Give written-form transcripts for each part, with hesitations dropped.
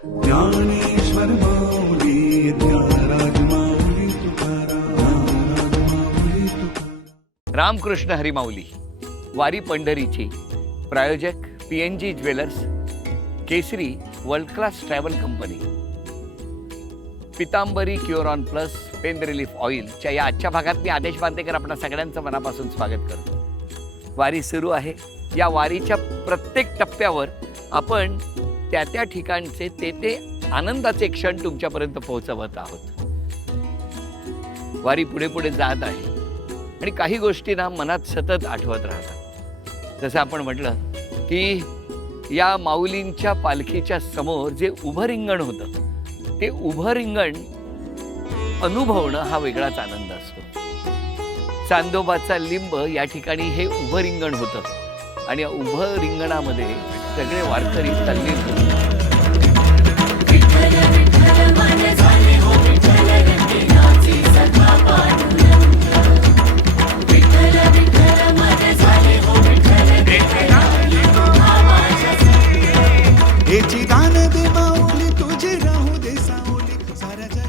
ज्ञानेश्वर माऊली ज्ञानराज माऊली तुकाराम रामकृष्ण हरी माऊली वारी पंढरीची प्रायोजक PNG jewellers, Kesari world class travel company, Pitambari Curon plus pain relief ऑइलच्या या आजच्या भागात मी आदेश बांदेकर आपणा सगळ्यांचं मनापासून स्वागत करतो. वारी सुरू आहे. या वारीच्या प्रत्येक टप्प्यावर आपण त्या ठिकाणचे ते आनंदाचे क्षण तुमच्यापर्यंत पोहोचवत आहोत. वारी पुढे पुढे जात आहे आणि काही गोष्टी ना मनात सतत आठवत राहतात. जसं आपण म्हटलं की या माऊलींच्या पालखीच्या समोर जे उभं रिंगण होतं ते उभं रिंगण अनुभवणं हा वेगळाच आनंद असतो. चांदोबाचा लिंब या ठिकाणी हे उभं रिंगण होतं आणि या उभं रिंगणामध्ये सगळे वारकरी तल्लीन होते.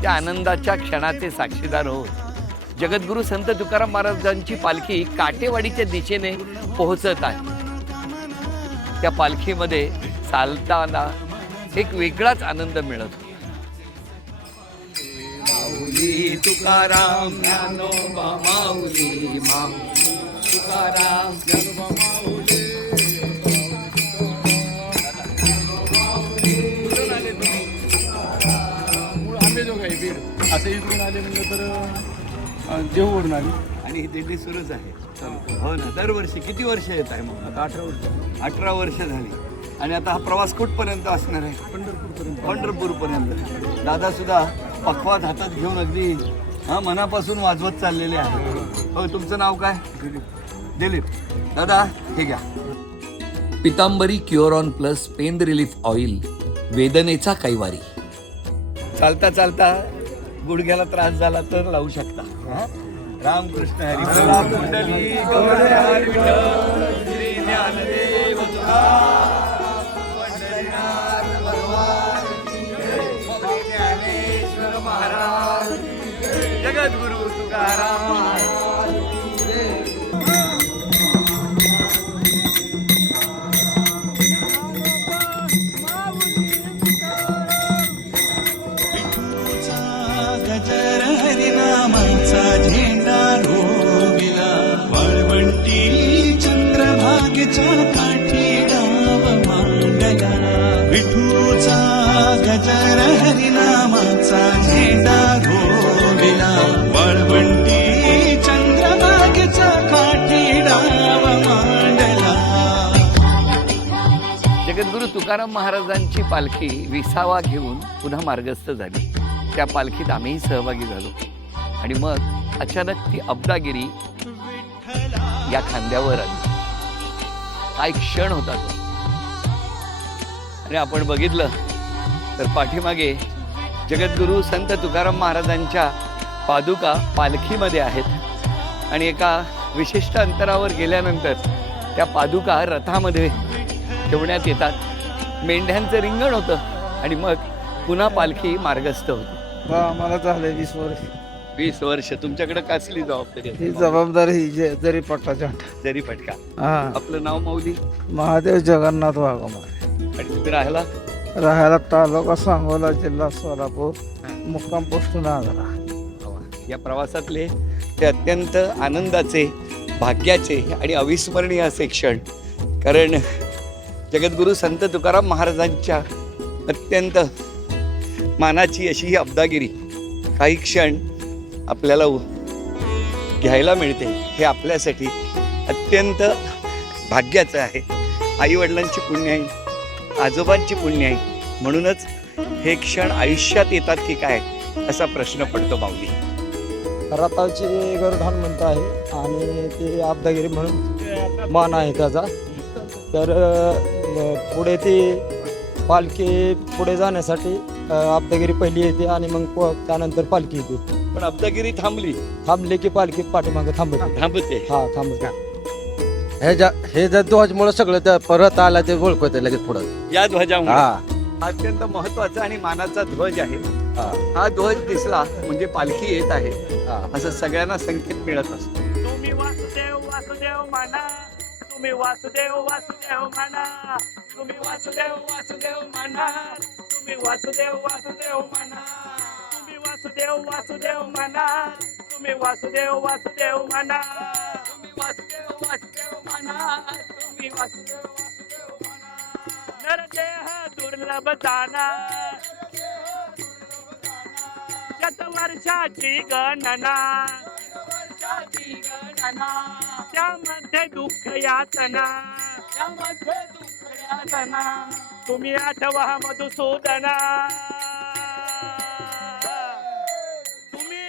त्या आनंदाच्या क्षणाचे साक्षीदार होत जगद्गुरु संत तुकाराम महाराजांची पालखी काटेवाडीच्या दिशेने पोहोचत आहे. त्या पालखीमध्ये चालताना एक वेगळाच आनंद मिळत. माऊली तुकाराम ज्ञानोबा माऊली तुकाराम ज्ञानोबा माऊली. असं इकडून आले म्हणलं तर देहूवरून आली आणि ही दिंडी सुरूच आहे. हो ना, दरवर्षी किती वर्ष येत आहे मग? आता 18 वर्ष 18 वर्ष झाली. आणि आता हा प्रवास कुठपर्यंत असणार आहे? पंढरपूरपर्यंत. दादा सुद्धा पखवाज हातात घेऊन अगदी मनापासून वाजवत चाललेले आहे. हो, तुमचं नाव काय? दिलीप. दादा हे घ्या. Pitambari Curon plus pain relief oil, वेदनेचा कैवारी. चालता चालता गुडघ्याला त्रास झाला तर लावू शकता. रामकृष्ण हरी. श्री ज्ञानदेव ज्ञानेश्वर महाराज, जगद्गुरु तुकाराम. गजर हरिनामाचा झेंडा रोविला, वाळवंटी चंद्रभागेच्या काठी डाव मांडला. विठूचा गजर हरिनामाचा झेंडा रोविला, वाळवंटी चंद्रभागेच्या काठी डाव मांडला. जगद्गुरु तुकाराम महाराजांची पालखी विसावा घेऊन पुन्हा मार्गस्थ झाली. त्या पालखीत आम्हीही सहभागी झालो आणि मग अचानक ती अब्दागिरी या खांद्यावर आली. हा क्षण होता तो. आणि आपण बघितलं तर पाठीमागे जगद्गुरु संत तुकाराम महाराजांच्या पादुका पालखीमध्ये आहेत आणि एका विशिष्ट अंतरावर गेल्यानंतर त्या पादुका रथामध्ये ठेवण्यात येतात. मेंढ्यांचं रिंगण होतं आणि मग पुन्हा पालखी मार्गस्थ होती. मला झालंय 20 वर्ष. 20 वर्ष. तुमच्याकडे कसली जबाबदारी? ही जबाबदारी जरी पट्टाच्या जरी पटका. हा. आपलं नाव माऊली? महादेव जगन्नाथ वाघमारे. आणि तुम्ही राहायला तालुका सांगोला, जिल्हा सोलापूर, मुक्काम पोस्ट नागरा. या प्रवासातले ते अत्यंत आनंदाचे, भाग्याचे आणि अविस्मरणीय असे क्षण. कारण जगद्गुरु संत तुकाराम महाराजांच्या अत्यंत मानाची अशी ही अब्दागिरी काही क्षण आपल्याला घ्यायला मिळते. हे आपल्यासाठी अत्यंत भाग्याचं आहे. आईवडिलांची पुण्य आहे, आजोबांची पुण्य आहे. म्हणूनच हे क्षण आयुष्यात येतात की काय असा प्रश्न पडतो. माऊली रथाची गर्धान म्हणत आहे आणि ते अब्दागिरी म्हणून मान आहे त्याचा. तर पुढे ती पालखी पुढे जाण्यासाठी अब्दागिरी पहिली येते आणि मग त्यानंतर पालखी येते. पण अब्दागिरी थांबली की पालखी पाठीमागे थांबते. हा, थांबते. हे ज्या ध्वजमुळे सगळं त्या परत आला ते ओळखते लगेच पुढं. या ध्वजामुळे. हा, अत्यंत महत्वाचा आणि मानाचा ध्वज आहे. हा ध्वज दिसला म्हणजे पालखी येत आहे असं सगळ्यांना संकेत मिळत असतो. तुम्ही वासुदेव वासुदेव म्हणा, तुम्ही वासुदेव वासुदेव म्हणा, तुम्ही वासुदेव वासुदेव म्हणा, तुम्ही वासुदेव वासुदेव म्हणा, तुम्ही वासुदेव वासुदेव म्हणा, तुम्ही वासुदेव वासुदेव म्हणा, तुम्ही वासुदेव वासुदेव म्हणा, तुम्ही वासुदेव वासुदेव म्हणा. नरदेह दुर्लभ दाना, शतवर्षाची गणना, त्यामध्ये दुःख यातना, त्यामध्ये दुःख यातना, तुम्ही आठवा मधुसूदना. तुम्ही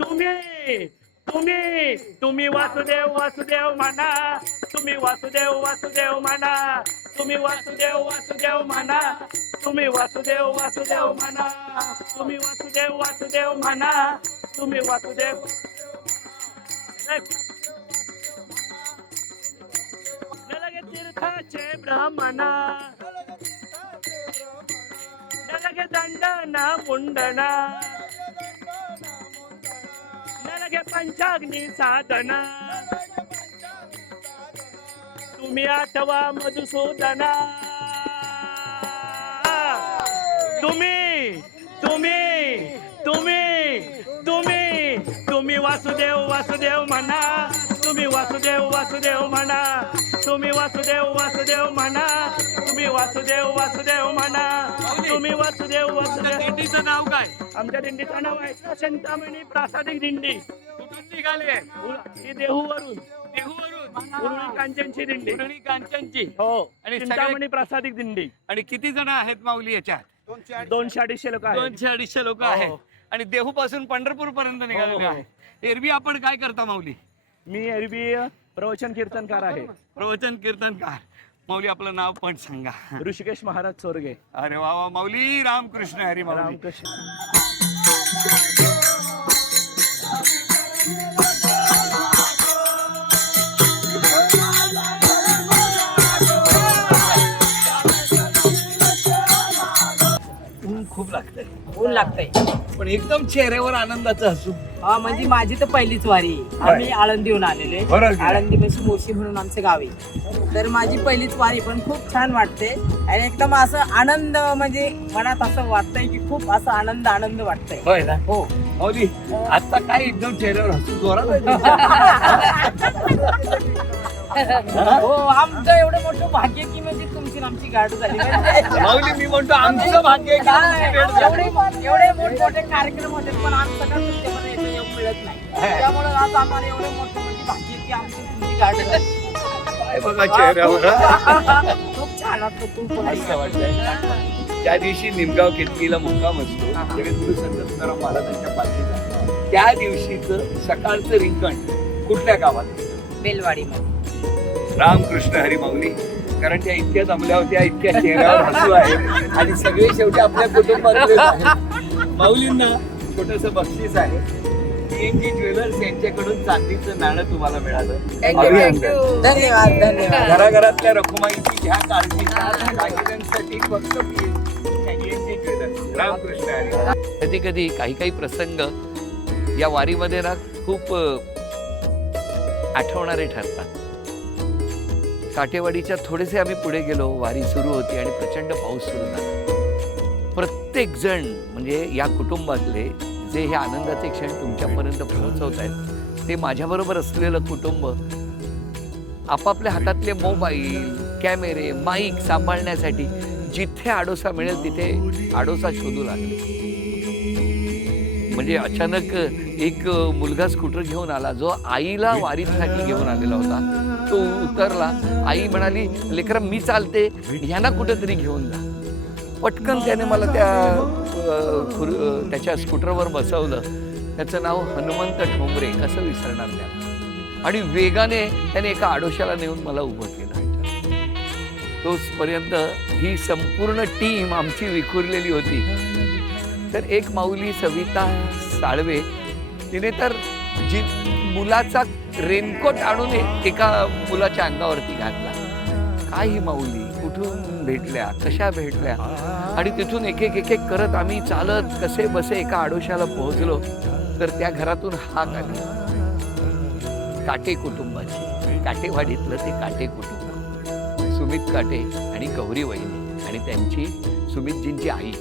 तुम्ही तुम्ही तुम्ही वासुदेव वासुदेव म्हणा, तुम्ही वासुदेव वासुदेव म्हणा, तुम्ही वासुदेव वासुदेव म्हणा, तुम्ही वासुदेव वासुदेव म्हणा, तुम्ही वासुदेव वासुदेव म्हणा, तुम्ही वासुदेव. नलगे तीर्थाचे ब्राह्मणा, नलगे दंडना मुंडना, नलगे पंचाग्नी साधना, तुम्ही आठवा मधुसूदना. तुम्ही तुम्ही तुम्ही तुम्ही तुम्ही वासुदेव वासुदेव म्हणा, तुम्ही वासुदेव वासुदेव म्हणा, तुम्ही वासुदेव वासुदेव म्हणा, तुम्ही वासुदेव वासुदेव म्हणा, तुम्ही वासुदेव वासुदेव. दिंडीचं नाव काय? आमच्या दिंडीचं नाव आहे चिंतामणी प्रासादिक दिंडी. कुठून निघाली आहे? ही देहूवरून. देहूवरून उरुळी कांचनची दिंडी. उरुळी कांचनची. हो. आणि चिंतामणी प्रासादिक दिंडी. आणि किती जण आहेत माऊली याच्यात? 200-250 लोक आहेत. 200-250 लोक आहेत. आणि देहू पासून पंढरपूर पर्यंत निघालेले आहे. एरवी आपण काय करता माऊली? मी एरवी प्रवचन कीर्तनकार आहे. प्रवचन कीर्तनकार. माऊली आपलं नाव पण सांगा. ऋषिकेश महाराज चोरगे. अरे वा वा माऊली. रामकृष्ण हरी माऊली. रामकृष्ण. खूप लागतंय. ऊन लागतंय पण एकदम चेहऱ्यावर आनंदाचं हसू. हा म्हणजे माझी तर पहिलीच वारी आहे. आम्ही आळंदीहून आलेले. बरं केलं. आळंदी म्हणजे मोशी म्हणून आमचं गाव आहे. तर माझी पहिलीच वारी पण खूप छान वाटते आणि एकदम असं आनंद म्हणजे मनात असं वाटतंय की खूप असं आनंद वाटतंय. होय ना? हो. माऊली आता काय एकदम चेहऱ्यावर हसू जोरात आहे. हो आमचं एवढं मोठं भाग्य की म्हणजे तुमची आमची गाठ झाली म्हणजे. माऊली मी म्हणतो आमचं भाग्य आहे की तुमची भेट झाली. एवढे मोठमोठे कार्यक्रम होते पण आमचं का तुमच्यामध्ये येऊन मिळत नाही. त्यामुळे आज आम्हाला एवढं मोठं म्हणजे भाग्य की आमची तुमची गाठ झाली. काय बघा चेहऱ्यावर. खूप छान वाटतं. खूप मस्त वाटतंय. त्या दिवशी निमगाव केतकीला मुक्काम असतो. जगद्गुरु संत तुकाराम महाराजांच्या पालखीचा. त्या दिवशीचं सकाळचं रिंगण कुठल्या गावात? बेलवाडीमध्ये. रामकृष्ण हरी माऊली. कारण त्या इतक्या जमल्या होत्या, इतक्या चेहऱ्यावर हसू आहे आणि सगळे शेवटी आपल्या कुटुंबातलेच आहेत. माऊलींना छोटस बक्षीस आहे. TNG ज्वेलर्स यांच्याकडून चांदीचं नाणं तुम्हाला मिळालं. अभिनंदन. धन्यवाद धन्यवाद. घराघरातल्या रखुमाईची घ्या काळजी. दागिन्यांसाठी फक्त TNG ज्वेलर्स. रामकृष्ण हरी. कधी कधी काही प्रसंग या वारीमध्ये ना खूप आठवणारे ठरतात. काटेवाडीच्या थोडेसे आम्ही पुढे गेलो. वारी सुरू होती आणि प्रचंड पाऊस सुरू झाला. प्रत्येक जण म्हणजे या कुटुंबातले जे हे आनंदाचे क्षण तुमच्यापर्यंत पोहोचवत आहेत ते माझ्याबरोबर असलेलं कुटुंब आपापल्या हातातले मोबाईल, कॅमेरे, माईक सांभाळण्यासाठी जिथे आडोसा मिळेल तिथे आडोसा शोधू लागले. म्हणजे अचानक एक मुलगा स्कूटर घेऊन आला जो आईला वारीसाठी घेऊन आलेला होता. तो उतरला. आई म्हणाली लेकरं मी चालते, ह्यांना कुठेतरी घेऊन जा. पटकन त्याने मला त्याच्या स्कूटरवर बसवलं. त्याचं नाव हनुमंत ठोंबरे. कसं विसरणार त्याला. आणि वेगाने त्याने एका आडोशाला नेऊन मला उभं केलं. तोचपर्यंत ही संपूर्ण टीम आमची विखुरलेली होती. तर एक माऊली सविता साळवे तिने तर मुलाचा रेनकोट आणून एका मुलाच्या अंगावरती घातला. काय ही माऊली कुठून भेटल्या, कशा भेटल्या, आणि तिथून एक एक करत आम्ही चालत कसे बसे एका आडोशाला पोहोचलो. तर त्या घरातून हाक आली, काटे कुटुंबाची, काटेवाडीतलं ते काटे कुटुंब, सुमित काटे आणि गौरी वहिनी आणि त्यांची सुमितजींची आई.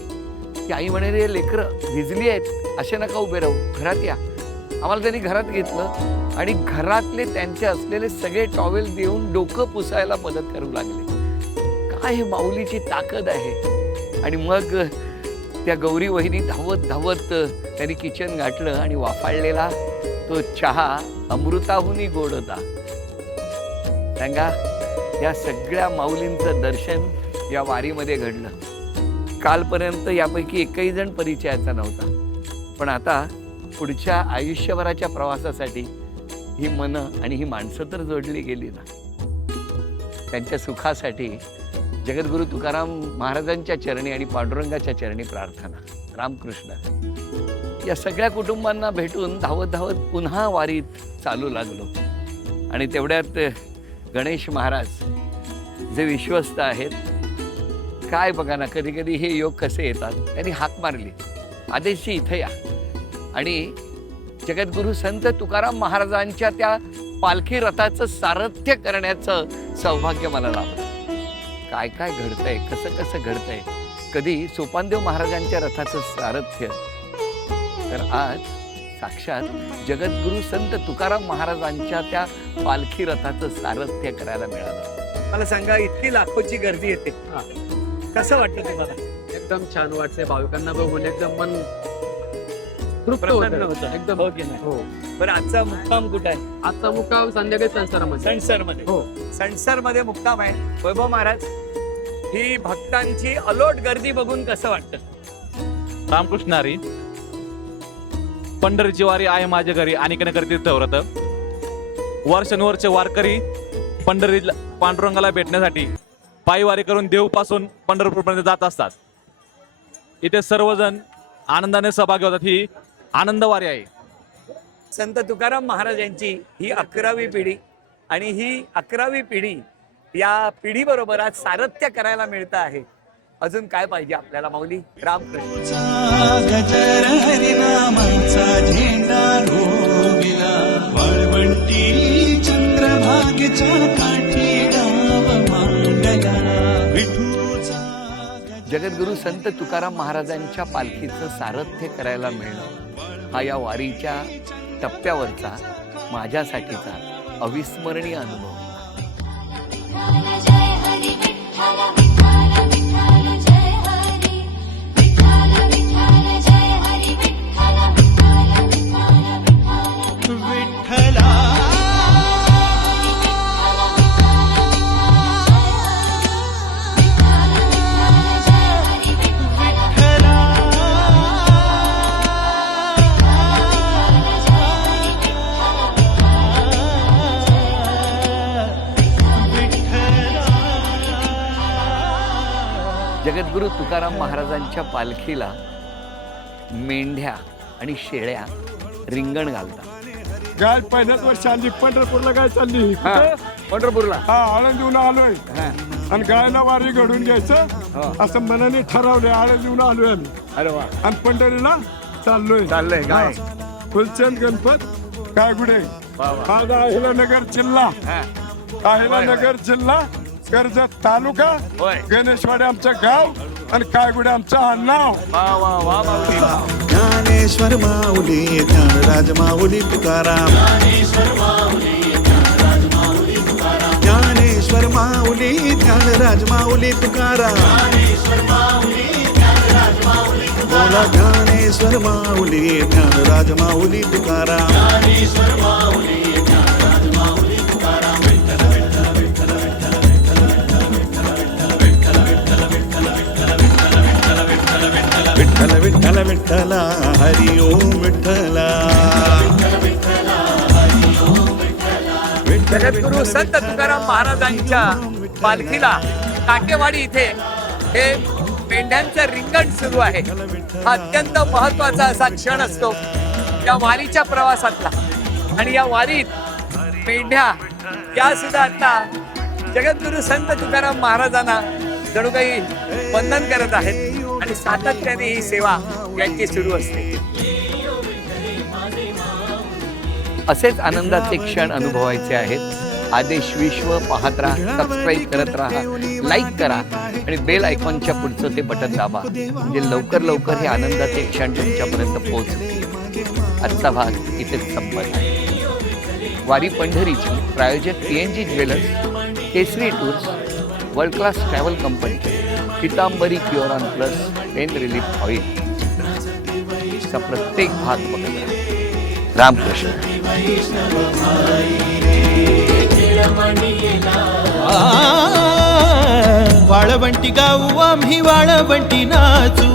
ती आई म्हणे, लेकरं भिजली आहेत, असे नका उभे राहू, घरात या. आम्हाला त्यांनी घरात घेतलं आणि घरातले त्यांचे असलेले सगळे टॉवेल देऊन डोकं पुसायला मदत करू लागले. काय हे माऊलीची ताकद आहे. आणि मग त्या गौरी वहिनी धावत धावत त्यांनी किचन गाठलं आणि वाफाळलेला तो चहा अमृताहुनी गोड होता. सांगा, या सगळ्या माऊलींचं दर्शन या वारीमध्ये घडलं. कालपर्यंत यापैकी एकही जण परिचयाचा नव्हता, पण आता पुढच्या आयुष्यभराच्या प्रवासासाठी ही मनं आणि ही माणसं तर जोडली गेली ना. त्यांच्या सुखासाठी जगद्गुरु तुकाराम महाराजांच्या चरणी आणि पांडुरंगाच्या चरणी प्रार्थना. रामकृष्ण. या सगळ्या कुटुंबांना भेटून धावत धावत पुन्हा वारीत चालू लागलो. आणि तेवढ्यात गणेश महाराज जे विश्वस्त आहेत, काय बघा ना, कधी कधी हे योग कसे येतात. त्यांनी हाक मारली, आदेशजी इथे या. आणि जगद्गुरु संत तुकाराम महाराजांच्या त्या पालखी रथाचं सारथ्य करण्याचं सौभाग्य मला लाभलं. काय काय घडतंय, कसं कसं घडतंय. कधी सोपानदेव महाराजांच्या रथाचं सारथ्य, तर आज साक्षात जगद्गुरु संत तुकाराम महाराजांच्या त्या पालखी रथाचं सारथ्य करायला मिळालं. मला सांगा, इतकी लाखोची गर्दी येते, कसं वाटतं तुम्हाला? एकदम छान वाटतंय. भाविकांना बघून एकदम मन तृप्त प्रसन्न होतं. होतं. एकदम हो की नाही? हो. बरं, आजचा मुक्काम कुठं आहे? आता मुक्काम संध्याकाळी संसारामध्ये. सणसरमध्ये. हो. सणसरमध्ये मुक्काम आहे. वैभव महाराज, ही भक्तांची अलोट गर्दी बघून कसं वाटतं? रामकृष्ण हरी. पंढरीची वारी आहे माझ्या घरी आणि करते व्रत. वर्षानुवर्षे वारकरी पंढरी पांडुरंगाला भेटण्यासाठी पायी वारी करून देवपासून पंढरपूरपर्यंत जात असतात. इथे सर्वजण आनंदाने सहभागी होतात. ही आनंद वारी आहे. संत तुकाराम महाराजांची ही 11वी पिढी, आणि ही 11वी पिढी, या पिढीबरोबर आज सारथ्य करायला मिळतं आहे. अजून काय पाहिजे आपल्याला माऊली? रामकृष्ण. गजर हरिनामाचा झेंडा रोविला, वाळवंटी चंद्रभागेच्या काठी डाव मांडला. विठूचा जगद्गुरु संत तुकाराम महाराजांच्या पालखीचं सारथ्य करायला मिळणं हा या वारीच्या टप्प्यावरचा माझ्यासाठीचा अविस्मरणीय अनुभव. विठ्ठला जगद्गुरु तुकाराम महाराजांच्या पालखीला मेंढ्या आणि शेळ्या रिंगण घालतात. गाय पहिल्याच वर्षी आली पंढरपूरला. गाय चालली पंढरपूरला. हा, आळंदीहून आलोय आणि गायला वारी घडून घ्यायचं असं मनाने ठरवलंय. आळंदीहून आलोय आम्ही. अरे वा. आणि पंढरीला चाललोय. गाय. फुलचंद गणपत कायगुडे, माझा अहिलानगर जिल्हा. अहिलानगर जिल्हा, कर्जत तालुका, गणेशवाडी आमचं गाव आणि कायगुडे आमचं आडनाव. ज्ञानेश्वर माऊली ज्ञानराज माऊली तुकाराम. ज्ञानेश्वर माऊली ज्ञानराज माऊली तुकाराम. बोला ज्ञानेश्वर माऊली ज्ञानराज माऊली तुकाराम. विठ्ठल विठ्ठल विठ्ठला हरि ओम विठ्ठला. जगद्गुरु संत तुकाराम महाराजांच्या पालखीला काटेवाडी इथे हे मेंढ्यांचं रिंगण सुरू आहे. हा अत्यंत महत्वाचा असा क्षण असतो या वारीच्या प्रवासातला. आणि या वारीत मेंढ्या या सुद्धा आता जगद्गुरु संत तुकाराम महाराजांना जणू काही वंदन करत आहेत आणि सातत्याने ही सेवा यांची सुरू असते. असेच आनंदाचे क्षण अनुभवायचे आहेत. आदेश विश्व पाहत राहा, सबस्क्राईब करत राहा, लाईक करा आणि बेल आयकॉनच्या पुढचं ते बटन दाबा, म्हणजे लवकर लवकर हे आनंदाचे क्षण तुमच्यापर्यंत पोहोचतील. आजचा भाग इथेच संपला. वारी पंढरीची प्रायोजक PNG jewellers, Kesari tours, world class travel company, Pitambari Curon plus pain relief oil चा प्रत्येक भाग बघत राहा. रामकृष्ण. वाळवंटी गाऊ आम्ही वाळवंटी नाचू,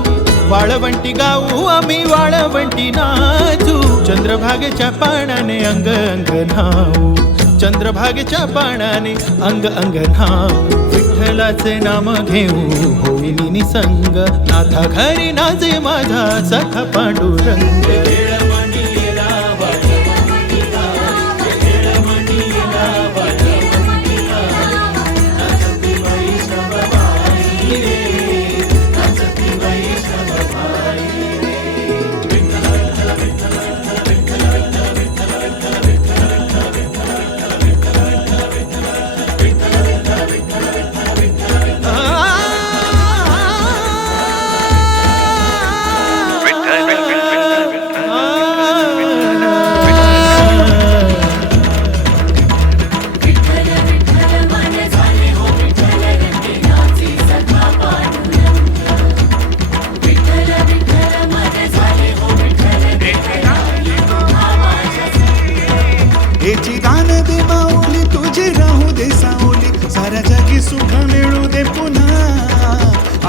वाळवंटी गाऊ आम्ही वाळवंटी नाचू. चंद्रभागेच्या पाण्याने अंग अंग न्हाऊ, चंद्रभागेच्या पाण्याने अंग अंग न्हाऊ. विठ्ठलाचे नाम घेऊ होईनी निसंग, नाथा घरी नाचे माझा सखा पांडुरंग. हेची दान दे माऊली, तुझे राहू दे सावली, साऱ्या जगी सुख मिळू दे पुन्हा.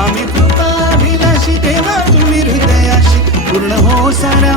आम्ही कृपाभिलाषी देवा तुम्ही हृदयाशी, पूर्ण हो साऱ्या